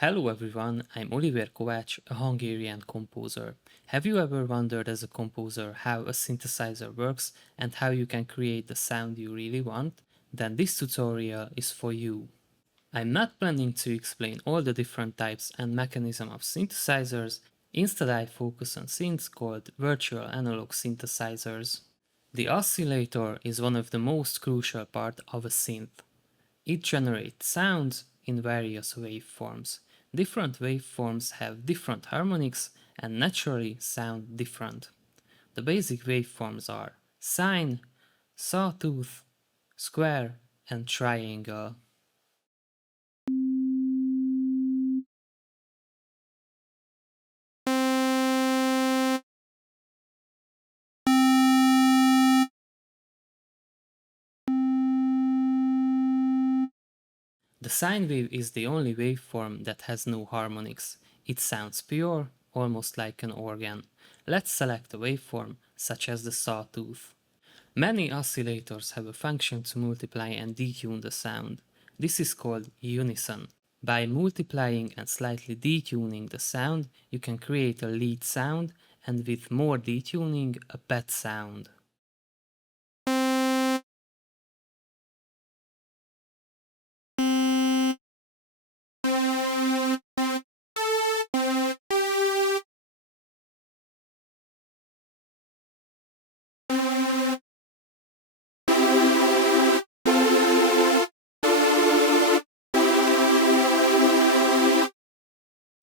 Hello everyone, I'm Oliver Kovács, a Hungarian composer. Have you ever wondered as a composer how a synthesizer works and how you can create the sound you really want? Then this tutorial is for you. I'm not planning to explain all the different types and mechanism of synthesizers, instead I focus on synths called virtual analog synthesizers. The oscillator is one of the most crucial part of a synth. It generates sounds in various waveforms. Different waveforms have different harmonics and naturally sound different. The basic waveforms are sine, sawtooth, square, and triangle. The sine wave is the only waveform that has no harmonics. It sounds pure, almost like an organ. Let's select a waveform, such as the sawtooth. Many oscillators have a function to multiply and detune the sound. This is called unison. By multiplying and slightly detuning the sound, you can create a lead sound, and with more detuning, a pet sound.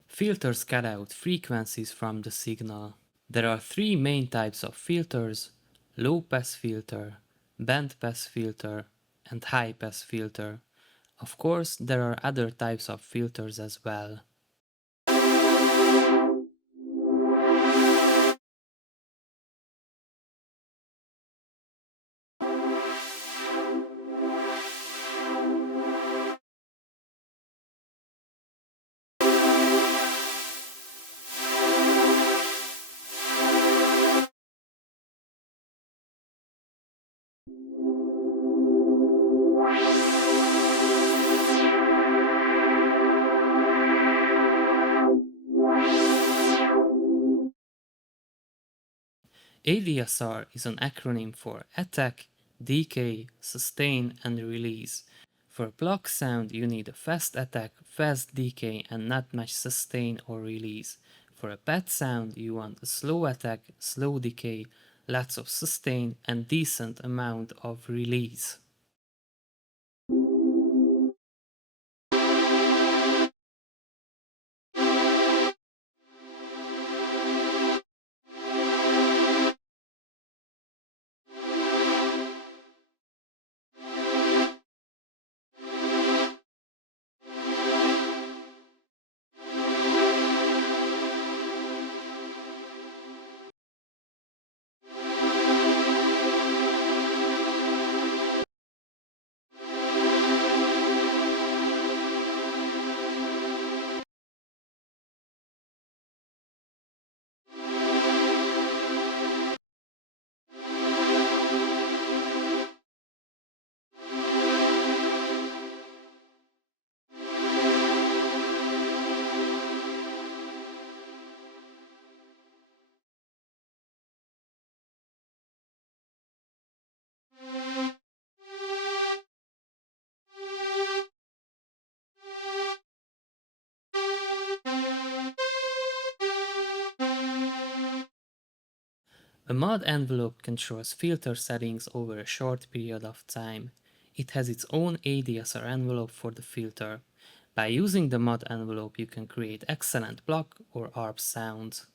Filters cut out frequencies from the signal. There are three main types of filters: low pass filter, band pass filter, and high pass filter. Of course, there are other types of filters as well. ADSR is an acronym for Attack, Decay, Sustain, and Release. For a pluck sound, you need a fast attack, fast decay, and not much sustain or release. For a pet sound, you want a slow attack, slow decay, lots of sustain, and decent amount of release. A mod envelope controls filter settings over a short period of time. It has its own ADSR envelope for the filter. By using the mod envelope, you can create excellent pluck or Arp sounds.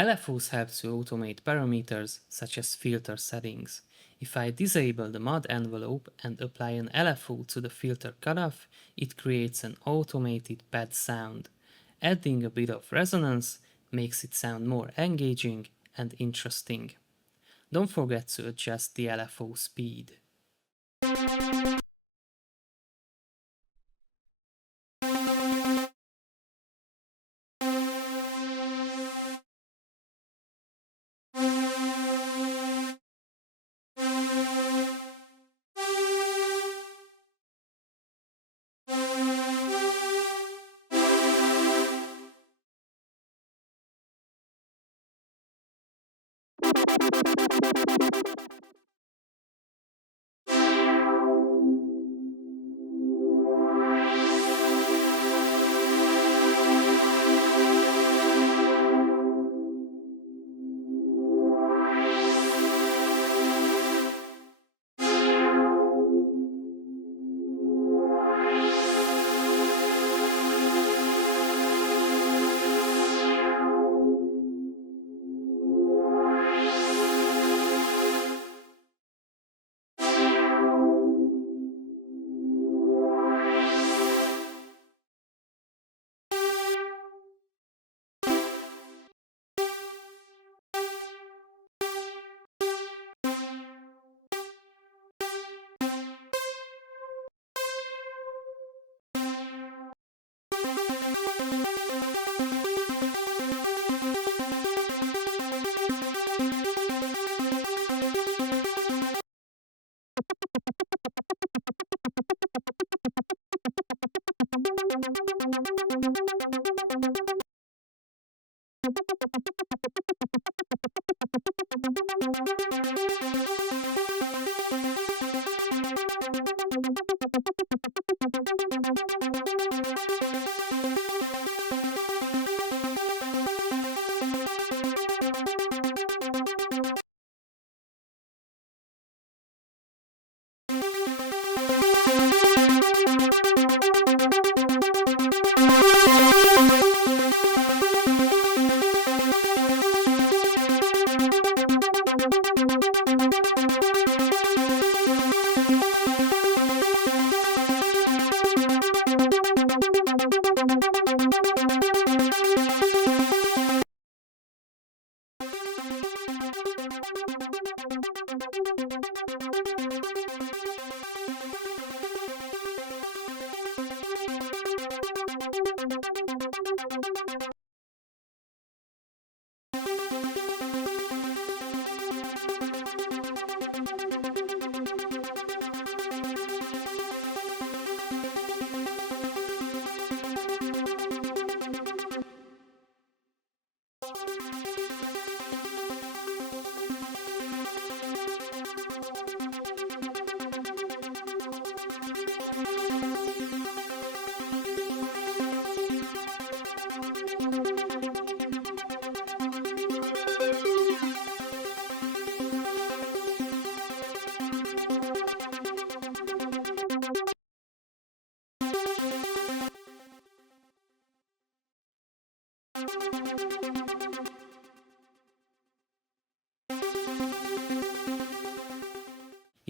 LFOs help to automate parameters such as filter settings. If I disable the mod envelope and apply an LFO to the filter cutoff, it creates an automated pad sound. Adding a bit of resonance makes it sound more engaging and interesting. Don't forget to adjust the LFO speed.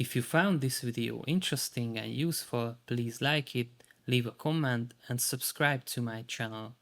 If you found this video interesting and useful, please like it, leave a comment and subscribe to my channel.